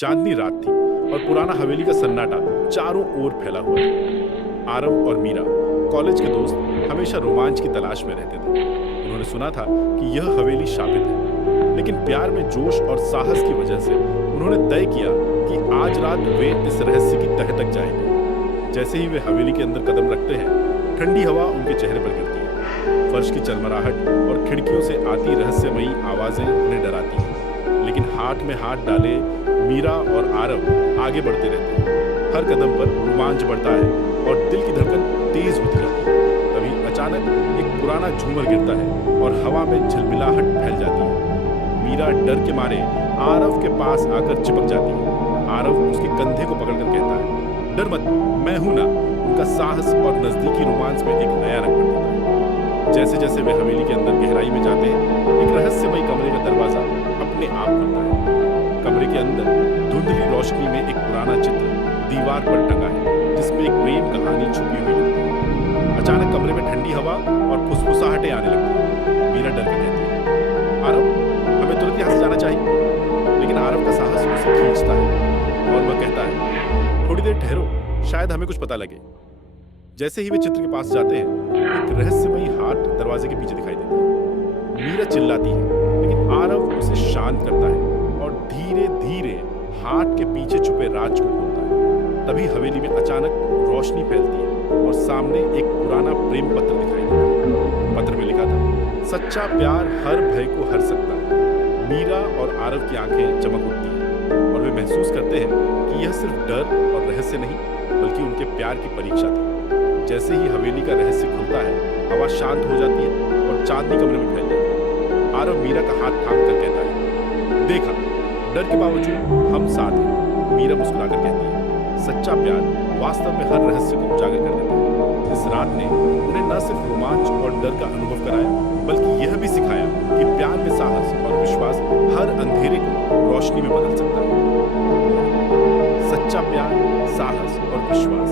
चांदनी रात थी और पुराना हवेली का सन्नाटा चारों ओर फैला हुआ था। आरव और मीरा कॉलेज के दोस्त हमेशा रोमांच की तलाश में रहते थे। उन्होंने सुना था कि यह हवेली शापित है, लेकिन प्यार में जोश और साहस की वजह से उन्होंने तय किया कि आज रात वे इस रहस्य की तह तक जाएंगे। जैसे ही वे हवेली के अंदर कदम रखते हैं, ठंडी हवा उनके चेहरे पर गिरती है। फर्श की चरमराहट और खिड़कियों से आती रहस्यमयी आवाजें उन्हें डराती हैं, लेकिन हाथ में हाथ डाले मीरा और आरव आगे बढ़ते रहते हैं। हर कदम पर रोमांच बढ़ता है और दिल की धड़कन तेज होती जाती है। तभी अचानक एक पुराना झूमर गिरता है और हवा में झिलमिलाहट फैल जाती है। मीरा डर के मारे आरव के पास आकर चिपक जाती है। आरव उसके कंधे को पकड़कर कहता है, डर मत, मैं हूं ना। उनका साहस और नजदीकी रोमांच में एक नया रंग भर देता है। जैसे जैसे वे हवेली के अंदर गहराई में जाते हैं, एक रहस्यमयी कमरे का दरवाजा अपने आप खुलता है। कमरे के अंदर धुंधली रोशनी में एक पुराना चित्र दीवार पर टंगा है, जिसमें एक प्रेम कहानी छुपी हुई लगती है। अचानक कमरे में ठंडी हवा और फुसफुसाहटें आने लगती हैं। मीरा डर कर कहती है, आरव, हमें तुरंत यहाँ से जाना चाहिए। लेकिन आरव का साहस उसे खींचता है और वह कहता है, थोड़ी देर ठहरो, शायद हमें कुछ पता लगे। जैसे ही वे चित्र के पास जाते हैं, एक रहस्यमयी हाथ दरवाजे के पीछे दिखाई देता है। मीरा चिल्लाती है, लेकिन आरव उसे शांत करता है और धीरे धीरे हाथ के पीछे छुपे राज को खोलता है। तभी हवेली में अचानक रोशनी फैलती है और सामने एक पुराना प्रेम पत्र दिखाई देता है। पत्र में लिखा था, सच्चा प्यार हर भय को हर सकता है। मीरा और आरव की आंखें चमक उठती हैं और वे महसूस करते हैं कि यह सिर्फ डर और रहस्य नहीं, बल्कि उनके प्यार की परीक्षा थी। जैसे ही हवेली का रहस्य खुलता है, हवा शांत हो जाती है और चांदनी कमरे में फैल जाती है। आरव मीरा का हाथ थाम कर कहता है, देखा, डर के बावजूद हम साथ हैं। मीरा मुस्कुराकर कहती है, सच्चा प्यार वास्तव में हर रहस्य को उजागर कर देता है। इस रात ने उन्हें न सिर्फ रोमांच और डर का अनुभव कराया, बल्कि यह भी सिखाया कि प्यार में साहस और विश्वास हर अंधेरे को रोशनी में बदल सकता है। सच्चा प्यार, साहस और विश्वास